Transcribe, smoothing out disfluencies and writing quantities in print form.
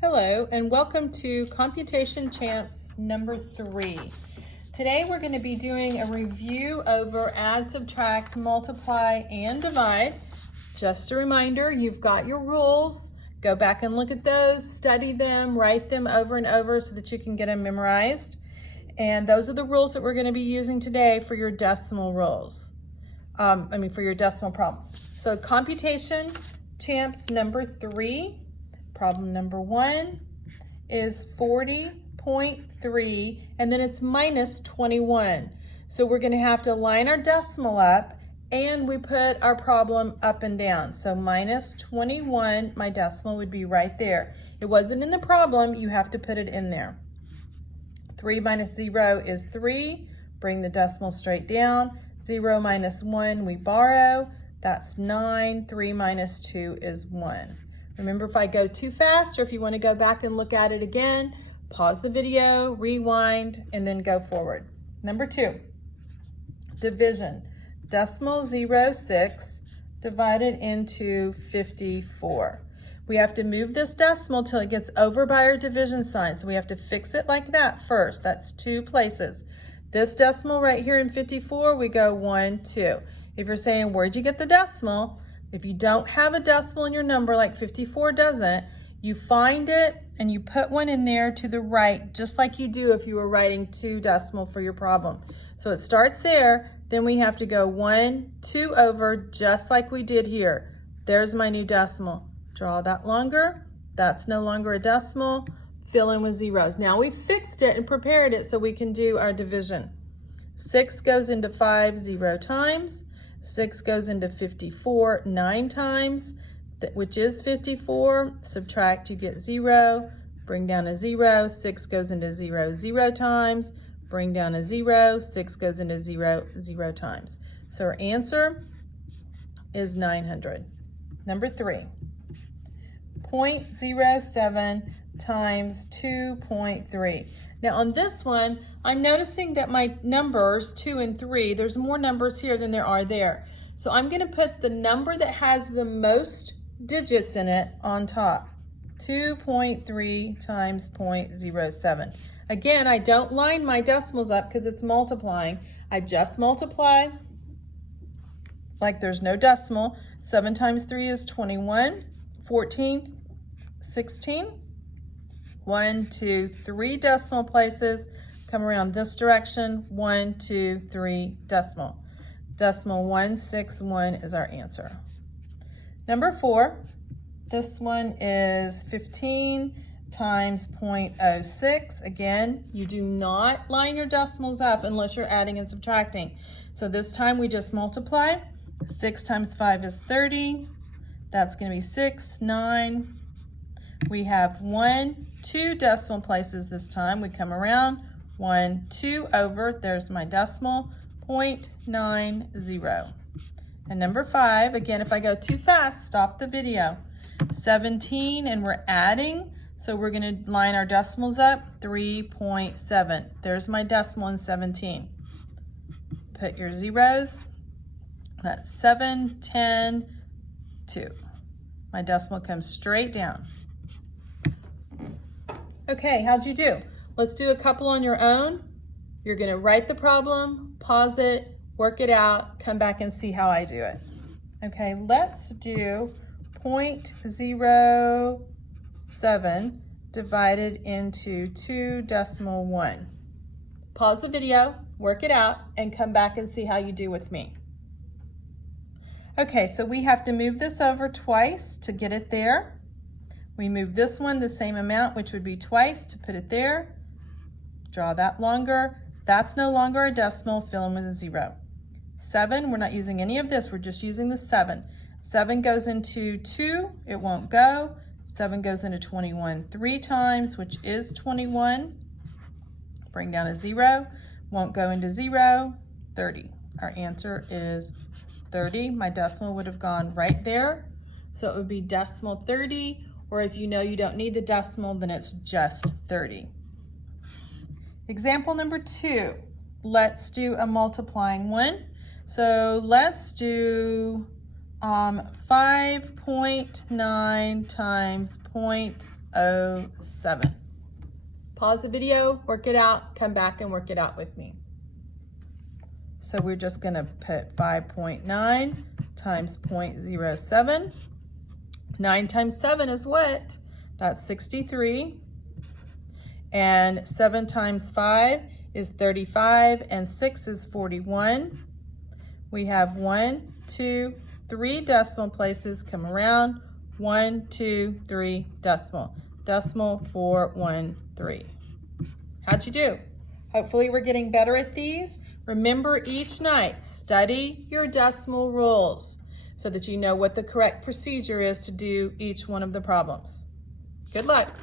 Hello and welcome to Computation Champs number 3. Today we're going to be doing a review over add, subtract, multiply, and divide. Just a reminder, you've got your rules. Go back and look at those, study them, write them over and over so that you can get them memorized. And those are the rules that we're going to be using today for your decimal rules. For your decimal problems. So Computation Champs number 3. Problem number 1 is 40.3, and then it's minus 21. So we're going to have to line our decimal up, and we put our problem up and down. So minus 21, my decimal would be right there. It wasn't in the problem, you have to put it in there. 3 minus 0 is 3. Bring the decimal straight down. 0 minus 1, we borrow. That's 9. 3 minus 2 is 1. Remember, if I go too fast or if you want to go back and look at it again, pause the video, rewind, and then go forward. Number 2, division. Decimal 0.6 divided into 54. We have to move this decimal till it gets over by our division sign. So we have to fix it like that first. That's 2 places. This decimal right here in 54, we go 1, 2. If you're saying, where'd you get the decimal? If you don't have a decimal in your number like 54 doesn't, you find it and you put one in there to the right, just like you do if you were writing 2 decimal for your problem. So it starts there, then we have to go 1, 2 over, just like we did here. There's my new decimal. Draw that longer. That's no longer a decimal. Fill in with zeros. Now we fixed it and prepared it so we can do our division. 6 goes into 5 0 times. 6 goes into 54 9 times, which is 54. Subtract, you get 0. Bring down a 0. 6 goes into 0 0 times. Bring down a 0. 6 goes into 0 0 times. So our answer is 900. Number 3, 0.07 times 2.3. Now on this one, I'm noticing that my numbers 2 and 3, there's more numbers here than there are there. So I'm going to put the number that has the most digits in it on top. 2.3 times 0.07. Again, I don't line my decimals up because it's multiplying. I just multiply like there's no decimal. 7 times 3 is 21, 14, 16. 1, 2, 3 decimal places. Come around this direction. 1, 2, 3 decimal. Decimal 161 is our answer. Number 4, this one is 15 times 0.06. Again, you do not line your decimals up unless you're adding and subtracting. So this time we just multiply. 6 times 5 is 30. That's going to be 6, 9. We have 1, 2 decimal places this time. We come around, 1, 2 over, there's my decimal, 0.90. And number 5, again, if I go too fast, stop the video. 17, and we're adding, so we're going to line our decimals up, 3.7. There's my decimal in 17. Put your zeros. That's 7, 10, 2. My decimal comes straight down. Okay, how'd you do? Let's do a couple on your own. You're going to write the problem, pause it, work it out, come back and see how I do it. Okay, let's do 0.07 divided into 2.1. Pause the video, work it out, and come back and see how you do with me. Okay, so we have to move this over twice to get it there. We move this one the same amount, which would be twice, to put it there. Draw that longer. That's no longer a decimal, fill in with a 0. 7, we're not using any of this, we're just using the 7. 7 goes into 2, it won't go. 7 goes into 21 3 times, which is 21. Bring down a 0, won't go into 0, 30. Our answer is 30. My decimal would have gone right there. So it would be decimal 30. Or if you know you don't need the decimal, then it's just 30. Example number 2, let's do a multiplying one. So let's do 5.9 times 0.06. 0.07. Pause the video, work it out, come back and work it out with me. So we're just going to put 5.9 times 0.07. 9 times 7 is what? That's 63. And 7 times 5 is 35, and 6 is 41. We have 1, 2, 3 decimal places come around. 1, 2, 3 decimal. Decimal 413. How'd you do? Hopefully we're getting better at these. Remember, each night, study your decimal rules so that you know what the correct procedure is to do each one of the problems. Good luck.